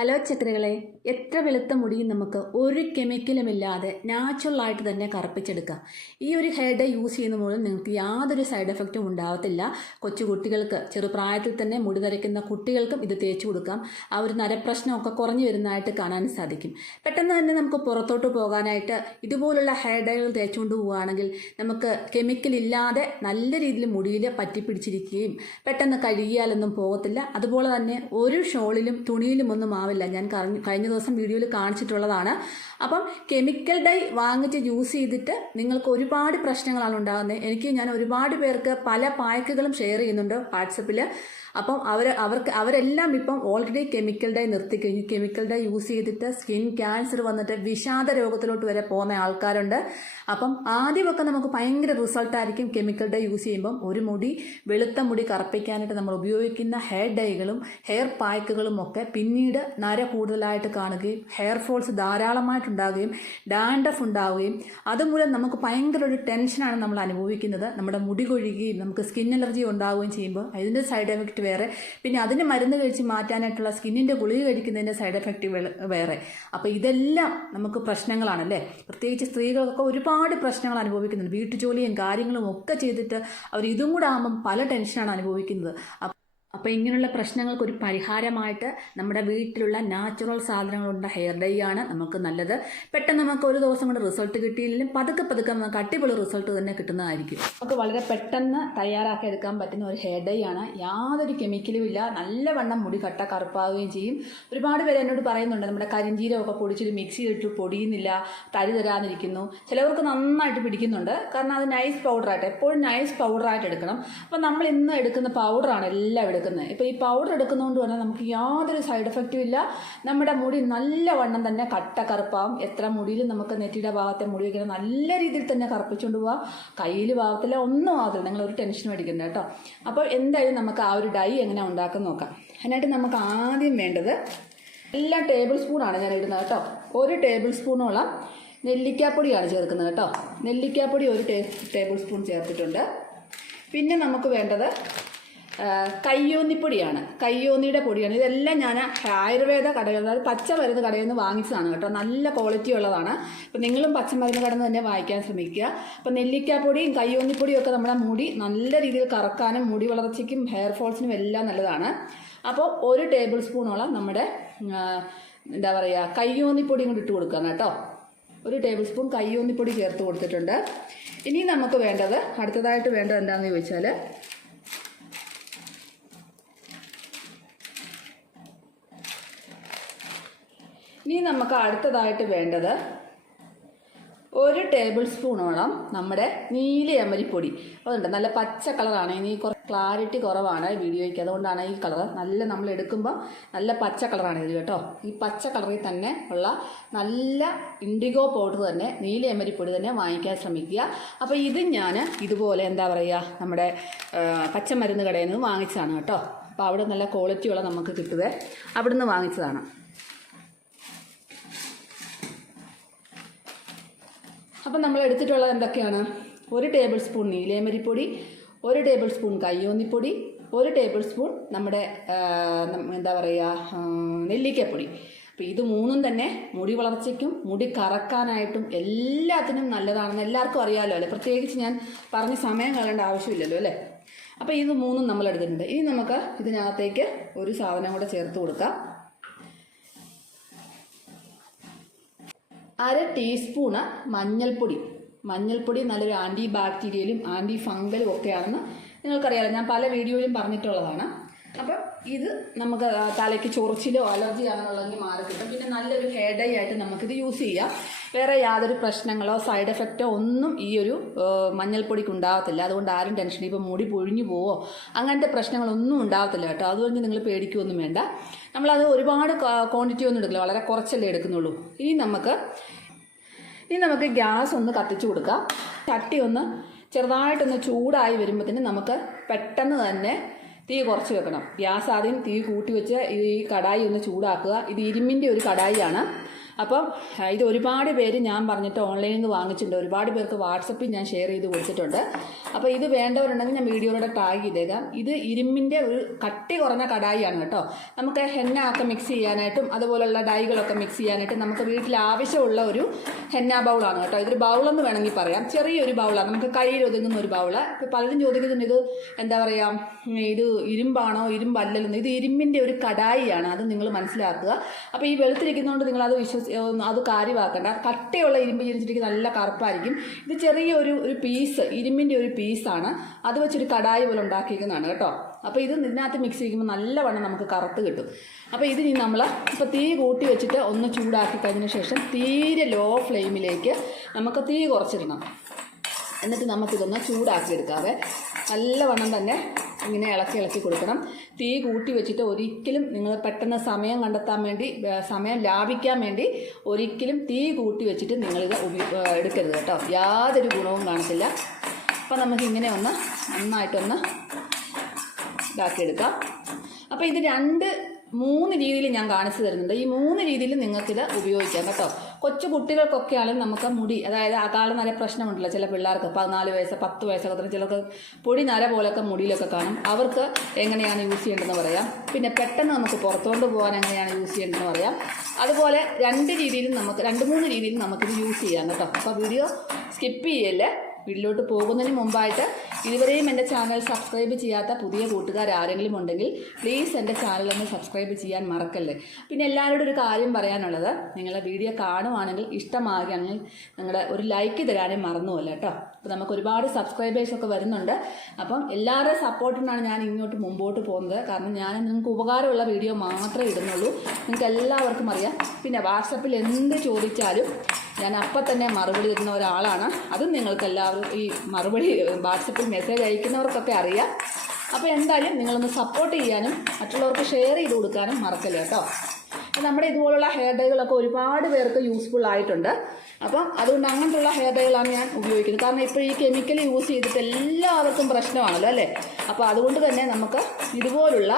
Hello ചിത്രകളെ എത്ര വെളുത്ത മുടിയും നമുക്ക് ഒരു കെമിക്കലും ഇല്ലാതെ നാച്ചുറലായിട്ട് തന്നെ കറുപ്പിച്ചെടുക്കാം. ഈ ഒരു ഹെയർ ഡേ യൂസ് ചെയ്യുന്ന മൂലം നിങ്ങൾക്ക് യാതൊരു സൈഡ് എഫക്റ്റും ഉണ്ടാവത്തില്ല. കൊച്ചു കുട്ടികൾക്ക് ചെറുപ്രായത്തിൽ തന്നെ മുടി നരയ്ക്കുന്ന കുട്ടികൾക്കും ഇത് തേച്ചു കൊടുക്കാം. ആ ഒരു നരപ്രശ്നമൊക്കെ കുറഞ്ഞു വരുന്നതായിട്ട് കാണാൻ സാധിക്കും. പെട്ടെന്ന് തന്നെ നമുക്ക് പുറത്തോട്ട് പോകാനായിട്ട് ഇതുപോലുള്ള ഹെയർ ഡേകൾ തേച്ചുകൊണ്ട് പോവുകയാണെങ്കിൽ നമുക്ക് കെമിക്കൽ ഇല്ലാതെ നല്ല രീതിയിൽ മുടിയിൽ പറ്റിപ്പിടിച്ചിരിക്കുകയും പെട്ടെന്ന് കഴുകിയാലൊന്നും പോകത്തില്ല. അതുപോലെ തന്നെ ഒരു ഷോളിലും തുണിയിലും ഒന്നും ആവില്ല. ഞാൻ കഴിഞ്ഞ ദിവസം വീഡിയോയിൽ കാണിച്ചിട്ടുള്ളതാണ്. അപ്പം കെമിക്കൽ ഡൈ വാങ്ങിച്ച് യൂസ് ചെയ്തിട്ട് നിങ്ങൾക്ക് ഒരുപാട് പ്രശ്നങ്ങളാണ് ഉണ്ടാകുന്നത്. എനിക്ക് ഞാൻ ഒരുപാട് പേർക്ക് പല പായ്ക്കുകളും ഷെയർ ചെയ്യുന്നുണ്ട് വാട്സപ്പിൽ അപ്പം അവർ അവർക്ക് അവരെല്ലാം ഇപ്പം ഓൾറെഡി കെമിക്കൽ ഡൈ നിർത്തി കഴിഞ്ഞു കെമിക്കൽ ഡൈ യൂസ് ചെയ്തിട്ട് സ്കിൻ ക്യാൻസർ വന്നിട്ട് വിഷാദ രോഗത്തിലോട്ട് വരെ പോകുന്ന ആൾക്കാരുണ്ട്. അപ്പം ആദ്യമൊക്കെ നമുക്ക് ഭയങ്കര റിസൾട്ടായിരിക്കും കെമിക്കൽ ഡൈ യൂസ് ചെയ്യുമ്പം. ഒരു മുടി വെളുത്ത മുടി കറുപ്പിക്കാനായിട്ട് നമ്മൾ ഉപയോഗിക്കുന്ന ഹെയർ ഡൈകളും ഹെയർ പായ്ക്കുകളും ഒക്കെ പിന്നീട് നര കൂടുതലായിട്ട് കാണുകയും ഹെയർ ഫോൾസ് ധാരാളമായിട്ടുണ്ടാകുകയും ഡാൻഡഫ് ഉണ്ടാവുകയും അതുമൂലം നമുക്ക് ഭയങ്കര ഒരു ടെൻഷനാണ് നമ്മൾ അനുഭവിക്കുന്നത്. നമ്മുടെ മുടി കൊഴിയുകയും നമുക്ക് സ്കിൻ അലർജി ഉണ്ടാവുകയും ചെയ്യുമ്പോൾ. അതിന്റെ സൈഡ് എഫക്റ്റ് വേറെ. പിന്നെ അതിന് മരുന്ന് കഴിച്ച് മാറ്റാനായിട്ടുള്ള സ്കിന്നിന്റെ ഗുളിക കഴിക്കുന്നതിന്റെ സൈഡ് എഫക്റ്റ് വേറെ. അപ്പോൾ ഇതെല്ലാം നമുക്ക് പ്രശ്നങ്ങളാണ് അല്ലേ പ്രത്യേകിച്ച് സ്ത്രീകൾക്കൊക്കെ ഒരുപാട് പ്രശ്നങ്ങൾ അനുഭവിക്കുന്നുണ്ട്. വീട്ടുജോലിയും കാര്യങ്ങളും ഒക്കെ ചെയ്തിട്ട് അവർ ഇതും കൂടെ ആകുമ്പം പല ടെൻഷനാണ് അനുഭവിക്കുന്നത്. അപ്പോൾ ഇങ്ങനെയുള്ള പ്രശ്നങ്ങൾക്ക് ഒരു പരിഹാരമായിട്ട് നമ്മുടെ വീട്ടിലുള്ള നാച്ചുറൽ സാധനങ്ങളുള്ള ഹെയർ ഡൈ ആണ് നമുക്ക് നല്ലത്. പെട്ടെന്ന് നമുക്ക് ഒരു ദിവസം കൊണ്ട് റിസൾട്ട് കിട്ടിയില്ലെങ്കിലും പതുക്കെ പതുക്കെ നമുക്ക് അടിപൊളി റിസൾട്ട് തന്നെ കിട്ടുന്നതായിരിക്കും. നമുക്ക് വളരെ പെട്ടെന്ന് തയ്യാറാക്കി എടുക്കാൻ പറ്റുന്ന ഒരു ഹെയർ ഡൈ ആണ്. യാതൊരു കെമിക്കലും ഇല്ല. നല്ല നല്ലവണ്ണം മുടി കട്ട കറുപ്പാവുകയും ചെയ്യും. ഒരുപാട് പേര് എന്നോട് പറയുന്നുണ്ട് നമ്മുടെ കരിഞ്ചീരമൊക്കെ പൊടിച്ചിട്ട് മിക്സിയിലിട്ട് പൊടിയുന്നില്ല തരി തരാതിരിക്കുന്നു. ചിലവർക്ക് നന്നായിട്ട് പിടിക്കുന്നുണ്ട്. കാരണം അത് നൈസ് പൗഡറായിട്ട് എപ്പോഴും നൈസ് പൗഡറായിട്ട് എടുക്കണം. അപ്പം നമ്മൾ ഇന്ന് എടുക്കുന്ന പൗഡറാണ് എല്ലാം എടുക്കുന്നത്. ഇപ്പോൾ ഈ പൗഡർ എടുക്കുന്നതുകൊണ്ട് തന്നെ നമുക്ക് യാതൊരു സൈഡ് എഫക്റ്റും ഇല്ല. നമ്മുടെ മുടി നല്ല വണ്ണം തന്നെ കട്ട കറുപ്പാവും. എത്ര മുടിയിലും നമുക്ക് നെറ്റിയുടെ ഭാഗത്തെ മുടി നല്ല രീതിയിൽ തന്നെ കറുപ്പിച്ചുകൊണ്ട് പോവാം. കയ്യിൽ ഭാഗത്തില്ല ഒന്നും ആകത്തില്ല നിങ്ങൾ ഒരു ടെൻഷനും അടിക്കണ്ട കേട്ടോ. അപ്പോൾ എന്തായാലും നമുക്ക് ആ ഒരു ഡൈ എങ്ങനെ ഉണ്ടാക്കാൻ നോക്കാം. അതിനായിട്ട് നമുക്ക് ആദ്യം വേണ്ടത് എല്ലാ ടേബിൾ സ്പൂണാണ് ഞാൻ ഇടുന്നത് കേട്ടോ. ഒരു ടേബിൾ സ്പൂണോളം നെല്ലിക്കാപ്പൊടിയാണ് ചേർക്കുന്നത് കേട്ടോ. നെല്ലിക്കാപ്പൊടി ഒരു ടേബിൾ സ്പൂൺ ചേർത്തിട്ടുണ്ട്. പിന്നെ നമുക്ക് വേണ്ടത് കയ്യോന്നിപ്പൊടിയാണ് കയ്യോന്നിയുടെ പൊടിയാണ്. ഇതെല്ലാം ഞാൻ ആയുർവേദ കടയിൽ അതായത് പച്ചമരുന്ന് കടയിൽ നിന്ന് വാങ്ങിച്ചതാണ് കേട്ടോ. നല്ല ക്വാളിറ്റി ഉള്ളതാണ്. അപ്പം നിങ്ങളും പച്ചമരുന്ന് കടയിൽ നിന്ന് തന്നെ വാങ്ങിക്കാൻ ശ്രമിക്കുക. അപ്പം നെല്ലിക്കാപ്പൊടിയും കയ്യോന്നിപ്പൊടിയും ഒക്കെ നമ്മുടെ മുടി നല്ല രീതിയിൽ കറക്കാനും മുടി വളർച്ചയ്ക്കും ഹെയർ ഫോൾസിനും എല്ലാം നല്ലതാണ്. അപ്പോൾ ഒരു ടേബിൾ സ്പൂണോളം നമ്മുടെ എന്താ പറയുക കയ്യോന്നിപ്പൊടിയും കൂടി ഇട്ട് കൊടുക്കുക കേട്ടോ. ഒരു ടേബിൾ സ്പൂൺ കയ്യോന്നിപ്പൊടി ചേർത്ത് കൊടുത്തിട്ടുണ്ട്. ഇനി നമുക്ക് വേണ്ടത് അടുത്തതായിട്ട് വേണ്ടത് എന്താണെന്ന് ചോദിച്ചാൽ ഇനി നമുക്ക് അടുത്തതായിട്ട് വേണ്ടത് ഒരു ടേബിൾ സ്പൂണോളം നമ്മുടെ നീല അമരിപ്പൊടി അതുണ്ട് നല്ല പച്ച കളറാണ്. ഇനി കുറച്ച് ക്ലാരിറ്റി കുറവാണ് വീഡിയോയ്ക്ക്. അതുകൊണ്ടാണ് ഈ കളർ നല്ല നമ്മൾ എടുക്കുമ്പോൾ നല്ല പച്ച കളറാണ് ഇത് കേട്ടോ. ഈ പച്ച കളറിൽ തന്നെ ഉള്ള നല്ല ഇൻഡിഗോ പൗഡർ തന്നെ നീല അമരിപ്പൊടി തന്നെ വാങ്ങിക്കാൻ ശ്രമിക്കുക. അപ്പോൾ ഇത് ഞാൻ ഇതുപോലെ എന്താ പറയുക നമ്മുടെ പച്ചമരുന്ന് കടയിൽ നിന്ന് വാങ്ങിച്ചതാണ് കേട്ടോ. അപ്പോൾ അവിടെ നല്ല ക്വാളിറ്റിയുള്ള നമുക്ക് കിട്ടുവേ. അവിടെ നിന്ന് വാങ്ങിച്ചതാണ്. അപ്പം നമ്മൾ എടുത്തിട്ടുള്ളത് എന്തൊക്കെയാണ്? ഒരു ടേബിൾ സ്പൂൺ നീലേമരിപ്പൊടി ഒരു ടേബിൾ സ്പൂൺ കയ്യോന്നിപ്പൊടി ഒരു ടേബിൾ സ്പൂൺ നമ്മുടെ എന്താ പറയുക നെല്ലിക്കപ്പൊടി. അപ്പോൾ ഇത് മൂന്നും തന്നെ മുടി വളർച്ചയ്ക്കും മുടി കറക്കാനായിട്ടും എല്ലാത്തിനും നല്ലതാണെന്ന് എല്ലാവർക്കും അറിയാമല്ലോ അല്ലേ? പ്രത്യേകിച്ച് ഞാൻ പറഞ്ഞ് സമയം കളയേണ്ട ആവശ്യമില്ലല്ലോ അല്ലേ? അപ്പോൾ ഇത് മൂന്നും നമ്മൾ എടുത്തിട്ടുണ്ട്. ഇനി നമുക്ക് ഇതിനകത്തേക്ക് ഒരു സാധനം കൂടെ ചേർത്ത് കൊടുക്കാം. അര ടീസ്പൂണ് മഞ്ഞൾപ്പൊടി. മഞ്ഞൾപ്പൊടി നല്ലൊരു ആന്റി ബാക്ടീരിയലും ആന്റി ഫംഗലും ഒക്കെയാണെന്ന് നിങ്ങൾക്കറിയാലോ. ഞാൻ പല വീഡിയോയിലും പറഞ്ഞിട്ടുള്ളതാണ്. അപ്പം ഇത് നമുക്ക് തലയ്ക്ക് ചൊറിച്ചിലോ അലർജി ആണെന്നുള്ളതെങ്കിൽ മാറി കിട്ടും. പിന്നെ നല്ലൊരു ഹെയർ ഡൈ ആയിട്ട് നമുക്കിത് യൂസ് ചെയ്യാം. വേറെ യാതൊരു പ്രശ്നങ്ങളോ സൈഡ് എഫക്റ്റോ ഒന്നും ഈ ഒരു മഞ്ഞൾപ്പൊടിക്ക് ഉണ്ടാകത്തില്ല. അതുകൊണ്ട് ആരും ടെൻഷൻ ഇപ്പോൾ മുടി പൊഴിഞ്ഞു പോവോ? അങ്ങനത്തെ പ്രശ്നങ്ങളൊന്നും ഉണ്ടാകത്തില്ല കേട്ടോ. അതുകൊണ്ട് നിങ്ങൾ പേടിക്കുകയൊന്നും വേണ്ട. നമ്മളത് ഒരുപാട് ക്വാണ്ടിറ്റി ഒന്നും എടുക്കില്ല. വളരെ കുറച്ചല്ലേ എടുക്കുന്നുള്ളൂ. ഇനി നമുക്ക് ഇനി നമുക്ക് ഗ്യാസ് ഒന്ന് കത്തിച്ചു കൊടുക്കാം. ചട്ടി ഒന്ന് ചെറുതായിട്ടൊന്ന് ചൂടായി വരുമ്പോഴത്തേന് നമുക്ക് പെട്ടെന്ന് തന്നെ തീ കുറച്ച് വെക്കണം. ഗ്യാസ് ആദ്യം തീ കൂട്ടി വെച്ച് ഈ കടായി ഒന്ന് ചൂടാക്കുക. ഇത് ഇരുമ്പിന്റെ ഒരു കടായിയാണ്. അപ്പം ഇത് ഒരുപാട് പേര് ഞാൻ പറഞ്ഞിട്ട് ഓൺലൈനിൽ നിന്ന് വാങ്ങിച്ചിട്ടുണ്ട്. ഒരുപാട് പേർക്ക് വാട്സപ്പിൽ ഞാൻ ഷെയർ ചെയ്ത് കൊടുത്തിട്ടുണ്ട്. അപ്പോൾ ഇത് വേണ്ടവരുണ്ടെങ്കിൽ ഞാൻ വീഡിയോയുടെ ടാഗ് ചെയ്തേക്കാം. ഇത് ഇരുമ്പിന്റെ ഒരു കട്ടി കുറഞ്ഞ കടായിയാണ് കേട്ടോ. നമുക്ക് ഹെന്ന ഒക്കെ മിക്സ് ചെയ്യാനായിട്ടും അതുപോലുള്ള ഡൈകളൊക്കെ മിക്സ് ചെയ്യാനായിട്ടും നമുക്ക് വീട്ടിൽ ആവശ്യമുള്ള ഒരു ഹെന്ന ബൗളാണ് കേട്ടോ. ഇതൊരു ബൗളെന്ന് വേണമെങ്കിൽ പറയാം. ചെറിയൊരു ബൗളാണ് നമുക്ക് കയ്യിൽ ഒതുങ്ങുന്ന ഒരു ബൗൾ ഇപ്പോൾ പലരും ചോദിക്കുന്നുണ്ട് ഇത് എന്താ പറയുക ഇത് ഇരുമ്പാണോ ഇരുമ്പല്ലല്ലോ ഇത് ഇരുമ്പിന്റെ ഒരു കടായിയാണ്. അത് നിങ്ങൾ മനസ്സിലാക്കുക. അപ്പോൾ ഈ വെളുത്തിരിക്കുന്നതുകൊണ്ട് നിങ്ങളത് വിശ്വസി അത് കാര്യമാക്കണ്ട. കട്ടയുള്ള ഇരുമ്പ് ചിരിച്ചിട്ട് നല്ല കറുപ്പായിരിക്കും. ഇത് ചെറിയ ഒരു പീസ് ഇരുമ്പിന്റെ ഒരു പീസാണ്. അത് വെച്ചൊരു കടായി പോലെ ഉണ്ടാക്കിയിരിക്കുന്നതാണ് കേട്ടോ. അപ്പോൾ ഇത് ഇതിനകത്ത് മിക്സ് ചെയ്യുമ്പോൾ നല്ലവണ്ണം നമുക്ക് കറുത്ത് കിട്ടും. അപ്പോൾ ഇത് ഇനി നമ്മൾ ഇപ്പോൾ തീ കൂട്ടി വെച്ചിട്ട് ഒന്ന് ചൂടാക്കി കഴിഞ്ഞതിന് ശേഷം തീരെ ലോ ഫ്ലെയിമിലേക്ക് നമുക്ക് തീ കുറച്ചിടണം. എന്നിട്ട് നമുക്കിതൊന്ന് ചൂടാക്കി എടുക്കാവേ. നല്ലവണ്ണം തന്നെ ഇങ്ങനെ ഇളക്കി ഇളക്കി കൊടുക്കണം. തീ കൂട്ടി വെച്ചിട്ട് ഒരിക്കലും നിങ്ങൾ പെട്ടെന്ന് സമയം കണ്ടെത്താൻ വേണ്ടി സമയം ലാഭിക്കാൻ വേണ്ടി ഒരിക്കലും തീ കൂട്ടി വെച്ചിട്ട് നിങ്ങളിത് എടുക്കരുത് കേട്ടോ. യാതൊരു ഗുണവും കാണത്തില്ല. അപ്പം നമുക്ക് ഇങ്ങനെ ഒന്ന് നന്നായിട്ടൊന്ന് ഇതാക്കിയെടുക്കാം. അപ്പോൾ ഇത് രണ്ട് മൂന്ന് രീതിയിൽ ഞാൻ കാണിച്ചു തരുന്നുണ്ട്. ഈ മൂന്ന് രീതിയിൽ നിങ്ങൾക്കിത് ഉപയോഗിക്കാം കേട്ടോ. കൊച്ചു കുട്ടികൾക്കൊക്കെ ആണെങ്കിൽ നമുക്ക് മുടി അതായത് അകാല നര പ്രശ്നമുണ്ടല്ലോ ചില പിള്ളേർക്ക്. പതിനാല് വയസ്സ് പത്ത് വയസ്സൊക്കെ തന്നെ ചിലർക്ക് പൊടി നര പോലൊക്കെ മുടിയിലൊക്കെ കാണും. അവർക്ക് എങ്ങനെയാണ് യൂസ് ചെയ്യേണ്ടതെന്ന് പറയാം. പിന്നെ പെട്ടെന്ന് നമുക്ക് പുറത്തോണ്ട് പോകാൻ എങ്ങനെയാണ് യൂസ് ചെയ്യേണ്ടതെന്ന് പറയാം. അതുപോലെ രണ്ട് രീതിയിലും നമുക്ക് രണ്ട് മൂന്ന് രീതിയിലും നമുക്കിത് യൂസ് ചെയ്യാം കേട്ടോ. അപ്പോൾ വീഡിയോ സ്കിപ്പ് ചെയ്യല്ലേ? വീട്ടിലോട്ട് പോകുന്നതിന് മുമ്പായിട്ട് ഇതുവരെയും എന്റെ ചാനൽ സബ്സ്ക്രൈബ് ചെയ്യാത്ത പുതിയ കൂട്ടുകാർ ആരെങ്കിലും ഉണ്ടെങ്കിൽ പ്ലീസ് എന്റെ ചാനൽ ഒന്ന് സബ്സ്ക്രൈബ് ചെയ്യാൻ മറക്കല്ലേ. പിന്നെ എല്ലാവരോടും ഒരു കാര്യം പറയാനുള്ളത് നിങ്ങളുടെ വീഡിയോ കാണുവാണെങ്കിൽ ഇഷ്ടമാകുകയാണെങ്കിൽ നിങ്ങളുടെ ഒരു ലൈക്ക് തരാനും മറന്നുമല്ല കേട്ടോ. അപ്പോൾ നമുക്ക് ഒരുപാട് സബ്സ്ക്രൈബേഴ്സ് ഒക്കെ വരുന്നുണ്ട്. അപ്പം എല്ലാവരുടെ സപ്പോർട്ടിനാണ് ഞാൻ ഇങ്ങോട്ട് മുമ്പോട്ട് പോകുന്നത്. കാരണം ഞാൻ നിങ്ങൾക്ക് ഉപകാരമുള്ള വീഡിയോ മാത്രമേ ഇടുന്നുള്ളൂ. നിങ്ങൾക്ക് എല്ലാവർക്കും അറിയാം. പിന്നെ വാട്സപ്പിൽ എന്ത് ചോദിച്ചാലും ഞാൻ അപ്പം തന്നെ മറുപടി തരുന്ന ഒരാളാണ്. അതും നിങ്ങൾക്ക് എല്ലാവരും ഈ മറുപടി വാട്സപ്പിൽ മെസ്സേജ് അയക്കുന്നവർക്കൊക്കെ അറിയാം. അപ്പോൾ എന്തായാലും നിങ്ങളൊന്ന് സപ്പോർട്ട് ചെയ്യാനും മറ്റുള്ളവർക്ക് ഷെയർ ചെയ്ത് കൊടുക്കാനും മറക്കല്ല കേട്ടോ? നമ്മുടെ ഇതുപോലുള്ള ഹെയർ ഡൈകളൊക്കെ ഒരുപാട് പേർക്ക് യൂസ്ഫുൾ ആയിട്ടുണ്ട്. അപ്പം അതുകൊണ്ട് അങ്ങനത്തുള്ള ഹെയർ ഡൈകളാണ് ഞാൻ ഉപയോഗിക്കുന്നത്. കാരണം ഇപ്പോൾ ഈ കെമിക്കൽ യൂസ് ചെയ്തിട്ട് എല്ലാവർക്കും പ്രശ്നമാണല്ലോ അല്ലേ? അപ്പോൾ അതുകൊണ്ട് തന്നെ നമുക്ക് ഇതുപോലുള്ള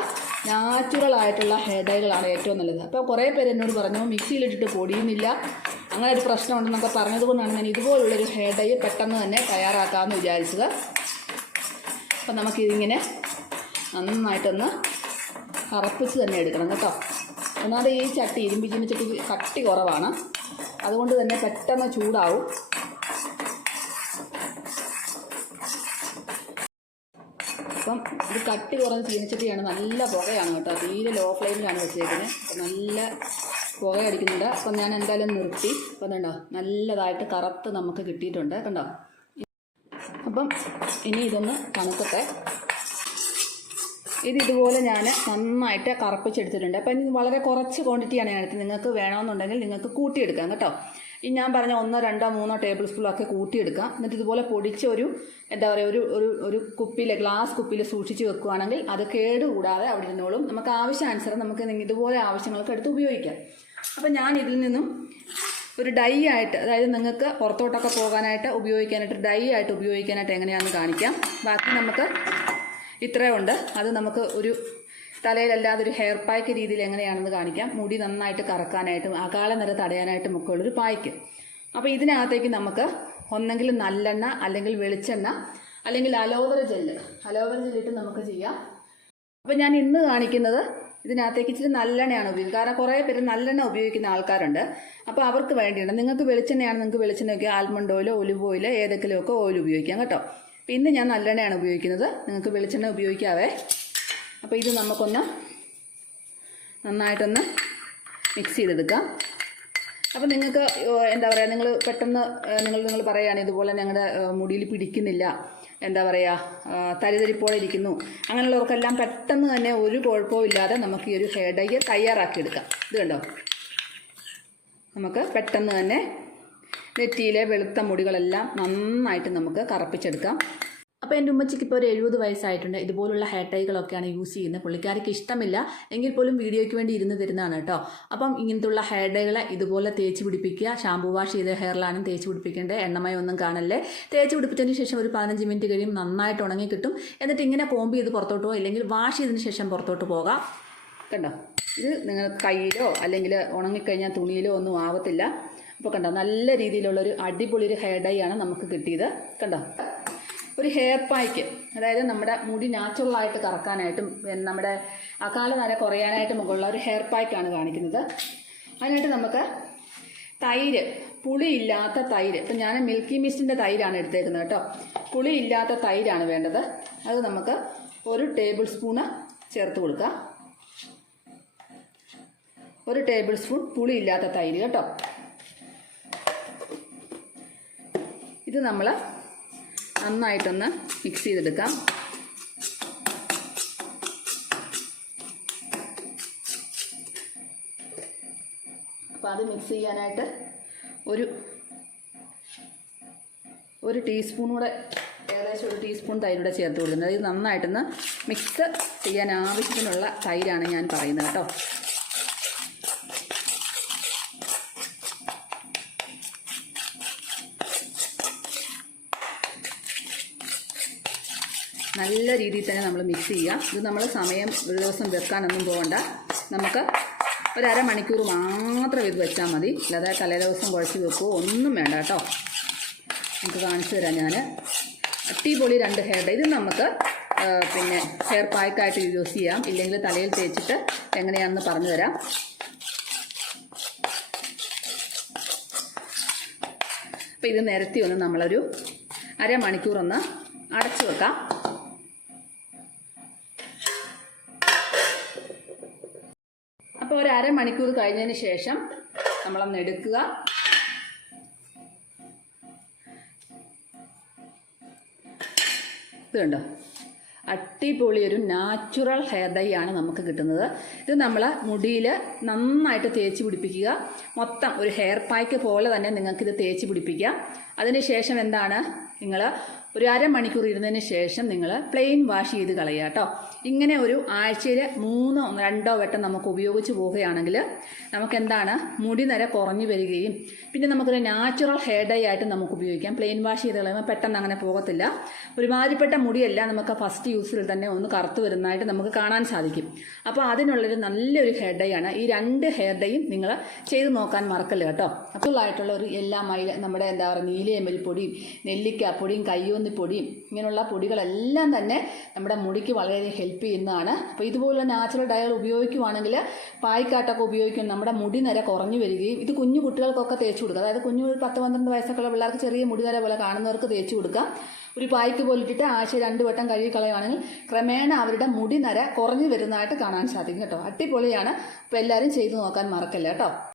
നാച്ചുറൽ ആയിട്ടുള്ള ഹെയർ ഡൈകളാണ് ഏറ്റവും നല്ലത്. അപ്പോൾ കുറേ പേര് എന്നോട് പറഞ്ഞു മിക്സിയിലിട്ടിട്ട് പൊടിയുന്നില്ല. അങ്ങനെ ഒരു പ്രശ്നമുണ്ടെന്നൊക്കെ പറഞ്ഞതുകൊണ്ടാണ് ഞാൻ ഇതുപോലുള്ളൊരു ഹെയർ ഡൈ പെട്ടെന്ന് തന്നെ തയ്യാറാക്കാമെന്ന് വിചാരിച്ചത്. അപ്പം നമുക്കിതിങ്ങനെ നന്നായിട്ടൊന്ന് കറപ്പിച്ച് തന്നെ എടുക്കണം കേട്ടോ. ഒന്നാമത് ഈ ചട്ടി ഇരുമ്പിച്ചിന് ചട്ടി കട്ടി കുറവാണ്. അതുകൊണ്ട് തന്നെ പെട്ടെന്ന് ചൂടാവും. അപ്പം ഇത് കട്ടി കുറഞ്ഞ ചീനച്ചട്ടിയാണ് നല്ല പുകയാണ് കേട്ടോ. തീരെ ലോ ഫ്ലെയിമിലാണ് വെച്ചേക്കുന്നത്. നല്ല പുക അടിക്കുന്നുണ്ട് അപ്പം ഞാൻ എന്തായാലും നിർത്തി. അപ്പം കണ്ടോ നല്ലതായിട്ട് കറുത്ത് നമുക്ക് കിട്ടിയിട്ടുണ്ട്. കണ്ടോ? അപ്പം ഇനി ഇതൊന്ന് തണുക്കട്ടെ. ഇത് ഇതുപോലെ ഞാൻ നന്നായിട്ട് കറപ്പിച്ചെടുത്തിട്ടുണ്ട്. അപ്പം ഇത് വളരെ കുറച്ച് ക്വാണ്ടിറ്റിയാണ് ഞാൻ എടുത്തത് നിങ്ങൾക്ക് വേണമെന്നുണ്ടെങ്കിൽ നിങ്ങൾക്ക് കൂട്ടിയെടുക്കാം കേട്ടോ. ഈ ഞാൻ പറഞ്ഞ ഒന്നോ രണ്ടോ മൂന്നോ ടേബിൾ സ്പൂണൊക്കെ കൂട്ടിയെടുക്കാം. എന്നിട്ട് ഇതുപോലെ പൊടിച്ച ഒരു എന്താ പറയുക ഒരു ഒരു ഒരു കുപ്പിയിൽ ഗ്ലാസ് കുപ്പിയിൽ സൂക്ഷിച്ച് വെക്കുകയാണെങ്കിൽ അത് കേടുകൂടാതെ അവിടെ ഇരുന്നോളും. നമുക്ക് ആവശ്യാനുസരണം നമുക്ക് ഇതുപോലെ ആവശ്യങ്ങൾക്ക് എടുത്ത് ഉപയോഗിക്കാം. അപ്പം ഞാൻ ഇതിൽ നിന്നും ഒരു ഡൈ ആയിട്ട് അതായത് നിങ്ങൾക്ക് പുറത്തോട്ടൊക്കെ പോകാനായിട്ട് ഉപയോഗിക്കാനായിട്ട് ഡൈ ആയിട്ട് ഉപയോഗിക്കാനായിട്ട് എങ്ങനെയാണെന്ന് കാണിക്കാം. ബാക്കി നമുക്ക് ഇത്രയുണ്ട് അത് നമുക്ക് ഒരു തലയിലല്ലാതെ ഒരു ഹെയർ പാക്ക് രീതിയിൽ എങ്ങനെയാണെന്ന് കാണിക്കാം. മുടി നന്നായിട്ട് കറക്കാനായിട്ടും അകാല നിര തടയാനായിട്ടും ഒക്കെ ഉള്ളൊരു പായ്ക്ക് അപ്പോൾ ഇതിനകത്തേക്ക് നമുക്ക് ഒന്നെങ്കിൽ നല്ലെണ്ണ അല്ലെങ്കിൽ വെളിച്ചെണ്ണ അല്ലെങ്കിൽ അലോവര ജെല്ല്. അലോവര ജെല്ലിട്ട് നമുക്ക് ചെയ്യാം. അപ്പോൾ ഞാൻ ഇന്ന് കാണിക്കുന്നത് ഇതിനകത്തേക്ക് ഇച്ചിരി നല്ലെണ്ണയാണ് ഉപയോഗിക്കുന്നത്. കാരണം കുറേ പേര് നല്ലെണ്ണ ഉപയോഗിക്കുന്ന ആൾക്കാരുണ്ട്. അപ്പോൾ അവർക്ക് വേണ്ടിയാണ് നിങ്ങൾക്ക് വെളിച്ചെണ്ണയാണ് നിങ്ങൾക്ക് വെളിച്ചെണ്ണയൊക്കെ ആൽമണ്ട് ഓയിലോ ഒലിവ് ഓയിൽ ഏതെങ്കിലുമൊക്കെ ഓയിൽ ഉപയോഗിക്കാം കേട്ടോ. അപ്പോൾ ഇന്ന് ഞാൻ നല്ലെണ്ണയാണ് ഉപയോഗിക്കുന്നത്. നിങ്ങൾക്ക് വെളിച്ചെണ്ണ ഉപയോഗിക്കാവേ. അപ്പോൾ ഇത് നമുക്കൊന്ന് നന്നായിട്ടൊന്ന് മിക്സ് ചെയ്തെടുക്കാം. അപ്പോൾ നിങ്ങൾക്ക് എന്താ പറയുക നിങ്ങൾ പെട്ടെന്ന് നിങ്ങൾ നിങ്ങൾ പറയുകയാണ് ഇതുപോലെ ഞങ്ങളുടെ മുടിയിൽ പിടിക്കുന്നില്ല. എന്താ പറയുക തരിതരിപ്പോടെ ഇരിക്കുന്നു. അങ്ങനെയുള്ളവർക്കെല്ലാം പെട്ടെന്ന് തന്നെ ഒരു കുഴപ്പവും ഇല്ലാതെ നമുക്ക് ഈ ഒരു ഹെയർ ഡൈ തയ്യാറാക്കിയെടുക്കാം. ഇത് കണ്ടോ? നമുക്ക് പെട്ടെന്ന് തന്നെ നെറ്റിയിലെ വെളുത്ത മുടികളെല്ലാം നന്നായിട്ട് നമുക്ക് കറപ്പിച്ചെടുക്കാം. അപ്പോൾ എന്റെ ഉമ്മച്ചിക്ക് ഇപ്പോൾ ഒരു എഴുപത് വയസ്സായിട്ടുണ്ട്. ഇതുപോലുള്ള ഹെയർ ടൈകളൊക്കെയാണ് യൂസ് ചെയ്യുന്നത്. പുള്ളിക്കാർക്ക് ഇഷ്ടമില്ല. എങ്കിൽ പോലും വീഡിയോയ്ക്ക് വേണ്ടി ഇരുന്ന് തരുന്നതാണ് കേട്ടോ. അപ്പം ഇങ്ങനത്തുള്ള ഹെയർ ഡൈകളെ ഇതുപോലെ തേച്ച് പിടിപ്പിക്കുക. ഷാമ്പു വാഷ് ചെയ്ത ഹെയറിലാണ് തേച്ച് പിടിപ്പിക്കേണ്ടത് എണ്ണമയം ഒന്നും കാണല്ലേ. തേച്ച് പിടിപ്പിച്ചതിന് ശേഷം ഒരു പതിനഞ്ച് മിനിറ്റ് കഴിയും. നന്നായിട്ട് ഉണങ്ങി കിട്ടും. എന്നിട്ട് ഇങ്ങനെ കോമ്പ് ചെയ്ത് പുറത്തോട്ട് പോകുക ഇല്ലെങ്കിൽ വാഷ് ചെയ്തതിന് ശേഷം പുറത്തോട്ട് പോകാം കണ്ടോ? ഇത് നിങ്ങൾ കയ്യിലോ അല്ലെങ്കിൽ ഉണങ്ങിക്കഴിഞ്ഞാൽ തുണിയിലോ ഒന്നും ആവത്തില്ല. അപ്പോൾ കണ്ടോ? നല്ല രീതിയിലുള്ളൊരു അടിപൊളി ഒരു ഹെയർ ഡൈ ആണ് നമുക്ക് കിട്ടിയത്. കണ്ടോ? ഒരു ഹെയർ പായ്ക്ക് അതായത് നമ്മുടെ മുടി നാച്ചുറലായിട്ട് കറക്കാനായിട്ടും നമ്മുടെ അകാല നര കുറയാനായിട്ടും മുകളിലുള്ള ഒരു ഹെയർ പായ്ക്കാണ് കാണിക്കുന്നത്. അതിനായിട്ട് നമുക്ക് തൈര് പുളിയില്ലാത്ത തൈര് ഇപ്പം ഞാൻ മിൽക്കി മിസ്റ്റിന്റെ തൈരാണ് എടുത്തേക്കുന്നത് കേട്ടോ. പുളിയില്ലാത്ത തൈരാണ് വേണ്ടത്. അത് നമുക്ക് ഒരു ടേബിൾ സ്പൂണ് ചേർത്ത് കൊടുക്കാം. ഒരു ടേബിൾ സ്പൂൺ പുളിയില്ലാത്ത തൈര് കേട്ടോ. ഇത് നമ്മൾ നന്നായിട്ടൊന്ന് മിക്സ് ചെയ്തെടുക്കാം. അപ്പോൾ അത് മിക്സ് ചെയ്യാനായിട്ട് ഒരു ഒരു ടീസ്പൂൺ കൂടെ ഏകദേശം ഒരു ടീസ്പൂൺ തൈരൂടെ ചേർത്ത് കൊടുക്കുന്നത് ഇത് നന്നായിട്ടൊന്ന് മിക്സ് ചെയ്യാൻ ആവശ്യത്തിനുള്ള തൈരാണ് ഞാൻ പറയുന്നത് കേട്ടോ. നല്ല രീതിയിൽ തന്നെ നമ്മൾ മിക്സ് ചെയ്യുക. ഇത് നമ്മൾ സമയം ഒരു ദിവസം വെക്കാനൊന്നും പോകണ്ട നമുക്ക് ഒരു അരമണിക്കൂർ മാത്രം ഇത് വെച്ചാൽ മതി. അല്ലാതെ തലേ ദിവസം കുഴച്ച് വെക്കുമോ ഒന്നും വേണ്ട കേട്ടോ. നമുക്ക് കാണിച്ചു തരാം ഞാൻ അട്ടിപൊളി രണ്ട് ഹെയർ ഡേ ഇത് നമുക്ക് പിന്നെ ഹെയർ പായ്ക്കായിട്ട് യൂസ് ചെയ്യാം. ഇല്ലെങ്കിൽ തലയിൽ തേച്ചിട്ട് എങ്ങനെയാണെന്ന് പറഞ്ഞു തരാം. അപ്പോൾ ഇത് നിരത്തി ഒന്ന് നമ്മളൊരു അരമണിക്കൂറൊന്ന് അടച്ചു വെക്കാം അപ്പോൾ ഒരു അരമണിക്കൂർ കഴിഞ്ഞതിന് ശേഷം നമ്മളൊന്ന് എടുക്കുക. ഇത് കണ്ടോ? ഒരു നാച്ചുറൽ ഹെയർ ഡൈ ആണ് നമുക്ക് കിട്ടുന്നത്. ഇത് നമ്മൾ മുടിയിൽ നന്നായിട്ട് തേച്ച് പിടിപ്പിക്കുക. മൊത്തം ഒരു ഹെയർ പായ്ക്ക് പോലെ തന്നെ നിങ്ങൾക്കിത് തേച്ച് പിടിപ്പിക്കാം. അതിനുശേഷം എന്താണ്? നിങ്ങൾ ഒരു അരമണിക്കൂർ ഇരുന്നതിന് ശേഷം നിങ്ങൾ പ്ലെയിൻ വാഷ് ചെയ്ത് കളയുക കേട്ടോ ഇങ്ങനെ ഒരു ആഴ്ചയിൽ മൂന്നോ രണ്ടോ വട്ടം നമുക്ക് ഉപയോഗിച്ച് പോവുകയാണെങ്കിൽ നമുക്ക് എന്താണ് മുടി നിര കുറഞ്ഞു വരികയും പിന്നെ നമുക്കൊരു നാച്ചുറൽ ഹെയർ ഡൈ ആയിട്ട് നമുക്ക് ഉപയോഗിക്കാം. പ്ലെയിൻ വാഷ് ചെയ്ത് കളയുമ്പോൾ പെട്ടെന്ന് അങ്ങനെ പോകത്തില്ല. ഒരുമാതിരിപ്പെട്ട മുടിയല്ല നമുക്ക് ഫസ്റ്റ് യൂസിൽ തന്നെ ഒന്ന് കറുത്ത് വരുന്നതായിട്ട് നമുക്ക് കാണാൻ സാധിക്കും. അപ്പോൾ അതിനുള്ളൊരു നല്ലൊരു ഹെയർ ഡൈ ആണ്. ഈ രണ്ട് ഹെയർ ഡൈയും നിങ്ങൾ ചെയ്ത് നോക്കാൻ മറക്കല്ല കേട്ടോ. അപ്പോഴായിട്ടുള്ള ഒരു എല്ലാ മൈല നമ്മുടെ എന്താ പറയുക പൊടിയും നെല്ലിക്കാപ്പൊടിയും കയ്യോന്നിപ്പൊടിയും ഇങ്ങനെയുള്ള പൊടികളെല്ലാം തന്നെ നമ്മുടെ മുടിക്ക് വളരെയധികം ഹെൽപ്പ് ചെയ്യുന്നതാണ്. അപ്പോൾ ഇതുപോലുള്ള നാച്ചുറൽ ഡയകൾ ഉപയോഗിക്കുവാണെങ്കിൽ പായ്ക്കാട്ടൊക്കെ ഉപയോഗിക്കും നമ്മുടെ മുടി നിര കുറഞ്ഞു വരികയും ഇത് കുഞ്ഞു കുട്ടികൾക്കൊക്കെ തേച്ച് കൊടുക്കുക അതായത് കുഞ്ഞു പത്ത് പന്ത്രണ്ട് വയസ്സൊക്കെ ഉള്ള പിള്ളേർക്ക് ചെറിയ മുടി നിര പോലെ കാണുന്നവർക്ക് തേച്ച് കൊടുക്കാം. ഒരു പായ്ക്ക് പോലെ ഇട്ടിട്ട് ആഴ്ച രണ്ട് വട്ടം കഴുകി കളയുകയാണെങ്കിൽ ക്രമേണ അവരുടെ മുടി നര കുറഞ്ഞു വരുന്നതായിട്ട് കാണാൻ സാധിക്കും കേട്ടോ. അടിപൊളിയാണ്. അപ്പോൾ എല്ലാവരും ചെയ്തു നോക്കാൻ മറക്കല്ല കേട്ടോ.